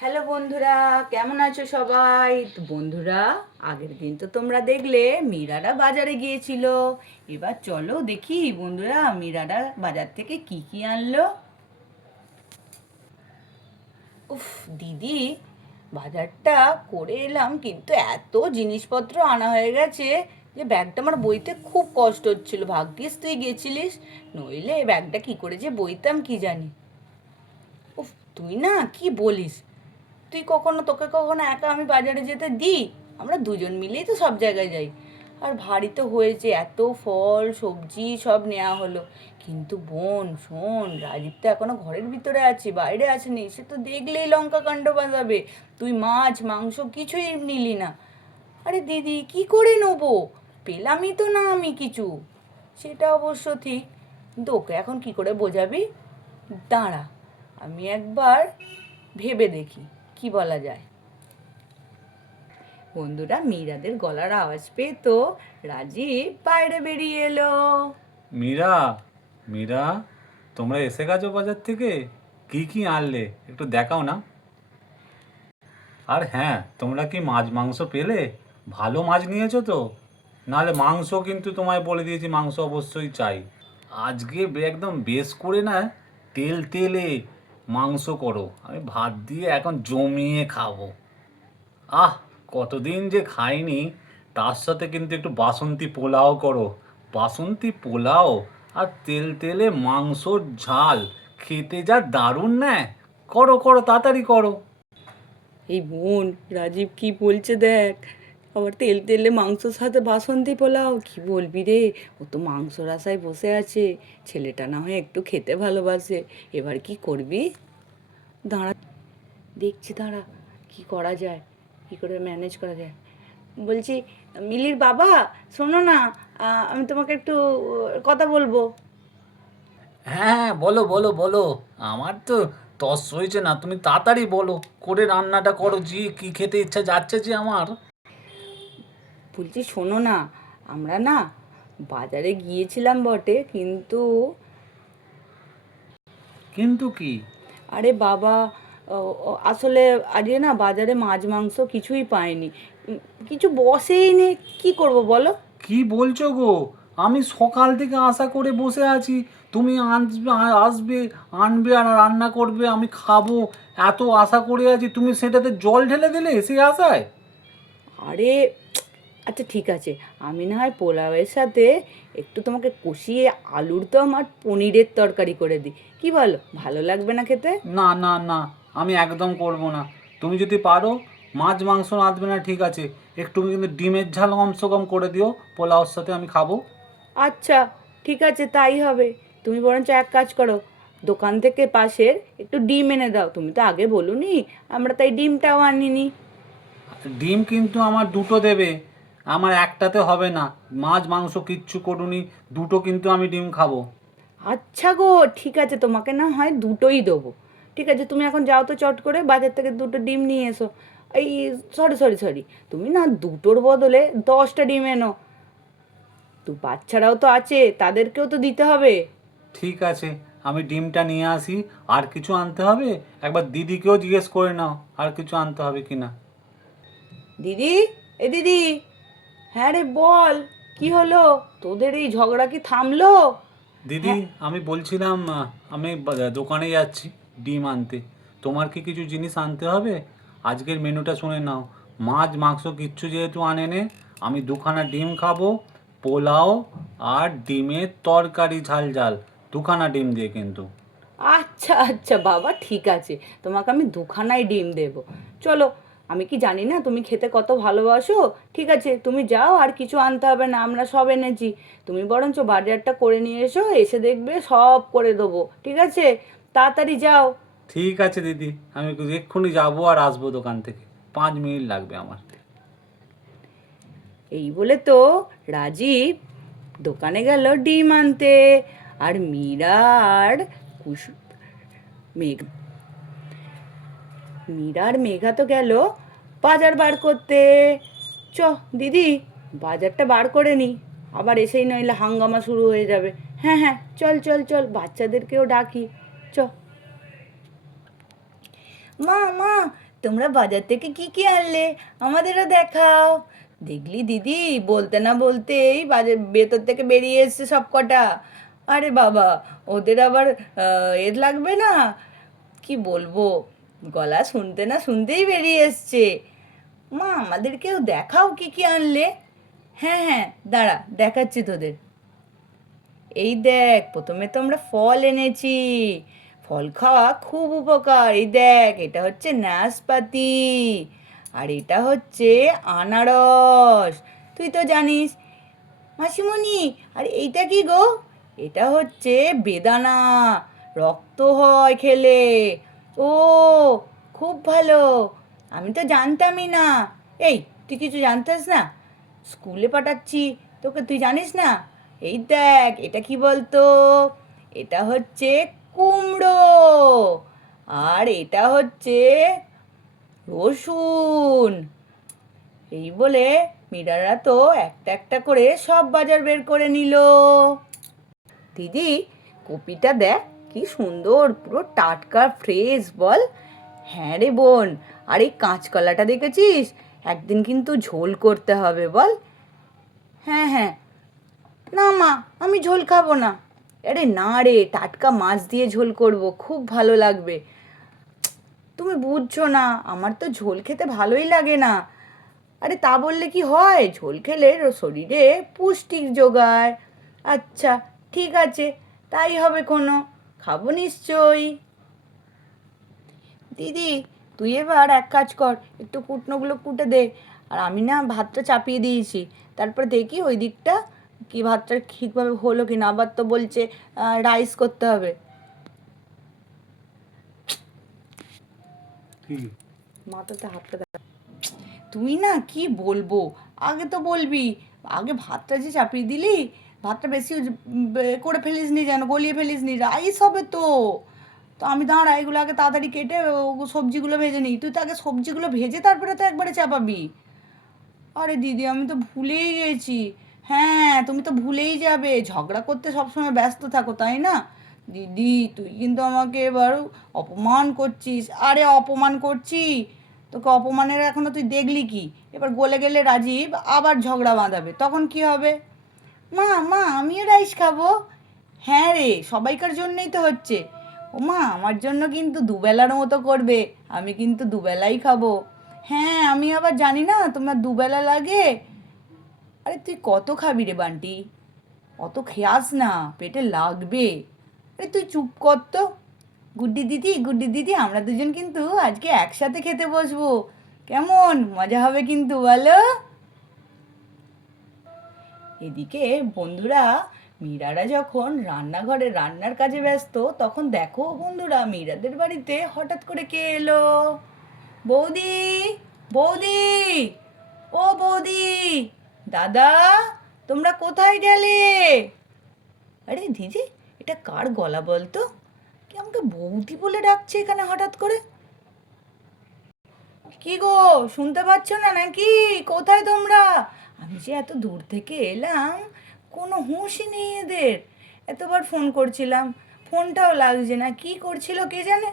Hello বন্ধুরা, কেমন আছো সবাই? তো বন্ধুরা, আগের দিন তো তোমরা দেখলে মীরারা বাজারে গিয়েছিল। এবার চলো দেখি বন্ধুরা মীরারা বাজার থেকে কি কি আনলো। উফ দিদি, বাজারটা করে এলাম কিন্তু এত জিনিসপত্র আনা হয়ে গেছে যে ব্যাগটা আমার বইতে খুব কষ্ট হচ্ছিল। ভাগ্যিস তুই গেছিলিস, নইলে ব্যাগটা কি করে যে বইতাম কি জানি। উফ, তুই না কি বলিস, তোকে কখনো একা আমি বাজারে যেতে দিই? আমরা দুজন মিলেই তো সব জায়গায় যাই। আর ভারী তো হয়েছে, এত ফল সবজি সব নেওয়া হলো। কিন্তু বোন শোন, রাজীব তো এখনো ঘরের ভিতরে আছে, বাইরে আসেনি। সে তো দেখলেই লঙ্কা কাণ্ড বাঁধাবে। তুই মাছ মাংস কিছুই নিলি না। আরে দিদি, কি করে নেবো? পেলামই তো না আমি কিছু। সেটা অবশ্য ঠিক, কিন্তু ওকে এখন কি করে বোঝাবি? দাঁড়া, আমি একবার ভেবে দেখি কি বলা যায়। বন্ধুরা, মীরাদের গলার আওয়াজ পেয়ে তো রাজীব বাইরে বেরিয়ে এলো। মীরা, মীরা, তোমরা এসে গেছো বাজার থেকে? কি কি আনলে একটু দেখাও না। আর হ্যাঁ, তোমরা কি মাছ মাংস পেলে? ভালো মাছ নিয়েছো তো? নাহলে মাংস কিন্তু তোমায় বলে দিয়েছি, মাংস অবশ্যই চাই। আজকে একদম বেশ করে না, তেল তেলে মাংস করো, আমি ভাত দিয়ে এখন জমিয়ে খাবো। আহ, কতদিন যে খাইনি। তার সাথে কিন্তু একটু বাসন্তী পোলাও করো। বাসন্তী পোলাও আর তেল তেলে মাংসর ঝাল খেতে যা দারুণ না। করো করো, তাড়াতাড়ি করো। এই বোন, রাজীব কি বলছে দেখ, আবার তেল তেলে মাংসর সাথে বাসন্তী পোলাও, কি বলবি রে? ও তো মাংসর আশায় বসে আছে। ছেলেটা না হয় একটু খেতে ভালোবাসে, এবার কি করবি? দাঁড়া, দেখছি, দাঁড়া কি করা যায়, কি করে ম্যানেজ করা যায়। বলছি, মিলির বাবা, শোনো না, আমি তোমাকে একটু কথা বলবো। হ্যাঁ, বলো বলো বলো। আমার তো তস হয়েছে না, তুমি তাড়াতাড়ি বলো। করে রান্নাটা করো, জি কি খেতে ইচ্ছা যাচ্ছে যে আমার। বলছি শোনো না, আমরা না বাজারে গিয়েছিলাম বটে, কিন্তু কিন্তু কি? আরে বাবা, আসলে আজকে না বাজারে মাছ মাংস কিছুই পাইনি। কিছু বসেই নেই, কি করব বলো? কি বলছো গো? আমি সকাল থেকে আশা করে বসে আছি, তুমি আসবে আসবে, আনবে আর রান্না করবে, আমি খাবো। এত আশা করে আছি, তুমি সেটাতে জল ঢেলে দিলে সেই আশায়। আরে, আচ্ছা ঠিক আছে, আমি না হয় পোলাওয়ের সাথে একটু তোমাকে কষিয়ে আলুর দম আর পনিরের তরকারি করে দিই, কি বলো? ভালো লাগবে না খেতে? না না না, আমি একদম করব না। তুমি যদি পারো, মাছ মাংস রাঁধবে না ঠিক আছে, একটু কিন্তু ডিমের ঝাল কমসে কম করে দিও, পোলাওর সাথে আমি খাবো। আচ্ছা, ঠিক আছে তাই হবে। তুমি বরঞ্চ এক কাজ করো, দোকান থেকে পাশের একটু ডিম এনে দাও। তুমি তো আগে বলুনি, আমরা তাই ডিমটাও আনিনি। ডিম কিন্তু আমার দুটো দেবে, আমার একটাতে হবে না। মাছ মাংস কিচ্ছু করুনি, দুটো কিন্তু আমি ডিম খাবো। আচ্ছা গো, ঠিক আছে, তোমাকে না হয় দুটোই দেবো। ঠিক আছে, তুমি এখন যাও তো চট করে বাজার থেকে দুটো ডিম নিয়ে এসো। এই, সরি সরি সরি, তুমি না দুটোর বদলে 10টা ডিম এনো। তো বাচ্চারাও তো আছে, তাদেরকেও তো দিতে হবে। ঠিক আছে, আমি ডিমটা নিয়ে আসি। আর কিছু আনতে হবে? একবার দিদিকেও জিজ্ঞেস করে নাও আর কিছু আনতে হবে কি না। দিদি, এ দিদি, হ্যাঁ রে বল, কি হলো? তোদের এই ঝগড়া কি থামলো? দিদি, হ্যাঁ, আমি বলছিলাম আমি দোকানে যাচ্ছি ডিম আনতে। তোমার কি কিছু জিনিস আনতে হবে? আজকের মেনুটা শুনে নাও। মাছ মাংস কিচ্ছু যেহেতু আনেনে, আমি দুখানা ডিম খাবো, পোলাও আর ডিমের তরকারি ঝাল ঝাল, দুখানা ডিম দিয়ে কিন্তু। আচ্ছা আচ্ছা বাবা, ঠিক আছে, তোমাকে আমি দুখানাই ডিম দেবো। চলো, আমি কি জানি না তুমি খেতে কত ভালোবাসো। ঠিক আছে, তুমি যাও, আর কিছু আনতে হবে না, আমরা সব এনেছি। তুমি বরঞ্চ বাজারটা করে নিয়ে এসো, এসে দেখবে সব করে দেবো। ঠিক আছে, তাড়াতাড়ি যাও। ঠিক আছে দিদি, আমি এক্ষুনি যাবো আর আসবো দোকান থেকে, 5 মিনিট লাগবে আমার। এই বলে তো রাজীব দোকানে গেল ডিম আনতে। আর মীরা আর কুসু মেঘ মীরা আর মেঘা তো গেল বাজার বার করতে। চ দিদি, বাজারটা বার করে নি, আবার এসেই নইলে হাঙ্গামা শুরু হয়ে যাবে। হ্যাঁ হ্যাঁ, চল চল চল, বাচ্চাদেরকেও ডাকি। চ। মা মা, তোমরা বাজার থেকে কি কি আনলে আমাদেরও দেখাও। দেখলি দিদি, বলতে না বলতেই বাজার ভেতর থেকে বেরিয়ে এসছে সব কটা। আরে বাবা, ওদের আবার এর লাগবে না, কি বলবো, গলা শুনতে না শুনতেই বেরিয়ে এসছে। মা আমাদেরকেও দেখাও কি কি আনলে। হ্যাঁ হ্যাঁ, দাঁড়া দেখাচ্ছি তোদের। এই দেখ, প্রথমে তো আমরা ফল এনেছি। ফল খাওয়া খুব উপকার। এই দেখ, এটা হচ্ছে নাশপাতি, আর এটা হচ্ছে আনারস। তুই তো জানিস মাসিমণি। আর এইটা কি গো? এটা হচ্ছে বেদানা, রক্ত হয় খেলে। ও, খুব ভালো, আমি তো জানতামই না। এই, তুই কিছু জানতাস না? স্কুলে পাঠাচ্ছি তোকে, তুই জানিস না? এই দেখ, এটা কি বলতো, এটা হচ্ছে কুমড়ো, আর এটা হচ্ছে রসুন। এই বলে মীরারা তো একটা একটা করে সব বাজার বের করে নিল। দিদি, কপিটা দেখ কি সুন্দর, পুরো টাটকা ফ্রেশ বল। হ্যাঁ রে বোন, আর এই কাঁচকলাটা দেখেছিস? একদিন কিন্তু ঝোল করতে হবে বল। হ্যাঁ হ্যাঁ। না মা, আমি ঝোল খাবো না। আরে না রে, টাটকা মাছ দিয়ে ঝোল করব, খুব ভালো লাগবে। তুমি বুঝছো না, আমার তো ঝোল খেতে ভালোই লাগে না। আরে তা বললে কি হয়, ঝোল খেলে শরীরে পুষ্টি যোগায়। আচ্ছা, ঠিক আছে, তাই হবে কোনো, খাবো নিশ্চয়ই। দিদি, তুই এবার এক কাজ কর, একটু কুটনোগুলো কুটে দে। আর আমি না ভাতটা চাপিয়ে দিয়েছি, তারপর দেখি ওই দিকটা কি ভাতটা ঠিকভাবে হলো কি না, আবার তো বলছে রাইস করতে হবে। মাথাতে হাতটা দেখ। তুই না কি বলবো, আগে তো বলবি, আগে ভাতটা যে চাপিয়ে দিলি, ভাতটা বেশি করে ফেলিস নি, যেন গলিয়ে ফেলিস নি, রাইস হবে তো। তো আমি দাঁড়া, এগুলো আগে তাড়াতাড়ি কেটে সবজিগুলো ভেজে নিই। তুই তো আগে সবজিগুলো ভেজে তারপরে তো একবারে চাপাবি। আরে দিদি, আমি তো ভুলেই গেছি। হ্যাঁ, তুমি তো ভুলেই যাবে, ঝগড়া করতে সবসময় ব্যস্ত থাকো তাই না? দিদি, তুই কিন্তু আমাকে এবার অপমান করছিস। আরে অপমান করছি? তোকে অপমানের এখনো তুই দেখলি কি? এবার গলে গেলে রাজীব আবার ঝগড়া বাঁধাবে, তখন কি হবে? মা মা, আমিও রাইস খাবো। হ্যাঁ রে, সবাইকার জন্যই তো হচ্ছে। ও মা, আমার জন্য কিন্তু দুবেলার মতো করবে, আমি কিন্তু দুবেলাই খাবো। হ্যাঁ, আমি আবার জানি না তোমার দুবেলা লাগে। আরে তুই কত খাবি রে বান্টি, অত খেয়াস না, পেটে লাগবে। আরে তুই চুপ কর তো। গুড্ডি দিদি, গুড্ডি দিদি, আমরা দুজন কিন্তু আজকে একসাথে খেতে বসবো, কেমন মজা হবে কিন্তু, বলো। এদিকে বন্ধুরা, মীরারা যখন রান্নাঘরে রান্নার কাজে ব্যস্ত, তখন দেখো বন্ধুরা, মীরাদের বাড়িতে হঠাৎ করে কে এলো। বৌদি, বৌদি, ও বৌদি, দাদা, তোমরা কোথায় গেলে? আরে দিদি, এটা কার গলা বলতো? কি আমাকে বৌদি বলে ডাকছে এখানে হঠাৎ করে? কি গো, শুনতে পাচ্ছ না নাকি? কোথায় তোমরা? আমি যে এত দূর থেকে এলাম, কোনো হুঁশই নেই এদের। এতবার ফোন করছিলাম, ফোনটাও লাগছে না, কি করছিল কে জানে।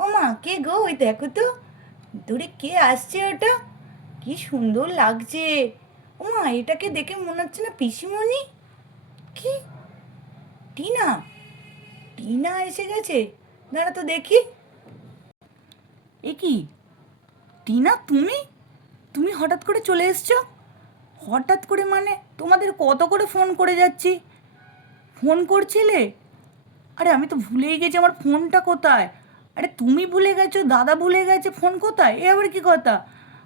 ও মা, কে গো? ওই দেখো তো, দূরে কে আসছে ওটা, কি সুন্দর লাগছে। ও মা, এটাকে দেখে মনে হচ্ছে না পিসিমণি? কি, টিনা? টিনা এসে গেছে, দাঁড়া তো দেখি। এ কি, টিনা তুমি? তুমি হঠাৎ করে চলে এসছো? হঠাৎ করে মানে, তোমাদের কত করে ফোন করে যাচ্ছি, ফোন করছিলে? আরে আমি তো ভুলেই গেছি, আমার ফোনটা কোথায়? আরে তুমি ভুলে গেছো, দাদা ভুলে গেছে, ফোন কোথায়, এ আবার কি কথা?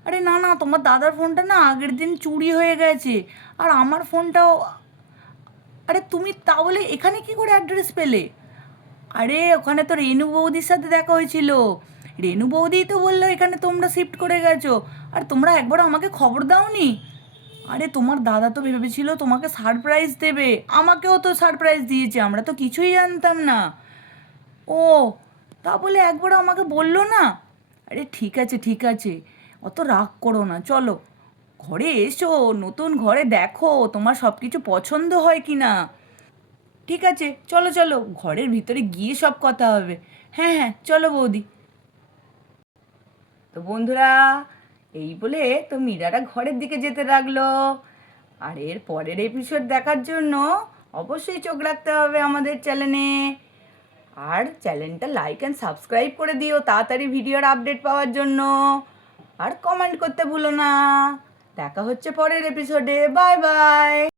আরে না না, তোমার দাদার ফোনটা না আগের দিন চুরি হয়ে গেছে, আর আমার ফোনটাও। আরে তুমি তাহলে এখানে কি করে অ্যাড্রেস পেলে? আরে ওখানে তো রেনু বৌদির সাথে দেখা হয়েছিল, রেনু বৌদিই তো বললো এখানে তোমরা শিফট করে গেছো। আর তোমরা একবার আমাকে খবর দাওনি? আরে তোমার দাদা তো ভেবেছিল তোমাকে সারপ্রাইজ দেবে, আমাকেও তো সারপ্রাইজ দিয়েছে, আমরা তো কিছুই জানতাম না। ও, তা বলে একবারও আমাকে বললো না? আরে ঠিক আছে ঠিক আছে, অত রাগ করো না, চলো ঘরে এসো, নতুন ঘরে দেখো তোমার সব কিছু পছন্দ হয় কি না। ঠিক আছে, চলো চলো, ঘরের ভিতরে গিয়ে সব কথা হবে। হ্যাঁ হ্যাঁ, চলো বৌদি। তো বন্ধুরা, এই বলে তো মীরাটা ঘরের দিকে যেতে লাগলো। আর এর পরের এপিসোড দেখার জন্য অবশ্যই চোখ রাখতে হবে আমাদের চ্যানেলে। আর চ্যানেলটা লাইক অ্যান্ড সাবস্ক্রাইব করে দিও তাড়াতাড়ি ভিডিওর আপডেট পাওয়ার জন্য। আর কমেন্ট করতে ভুলো না। দেখা হচ্ছে পরের এপিসোডে। Bye bye.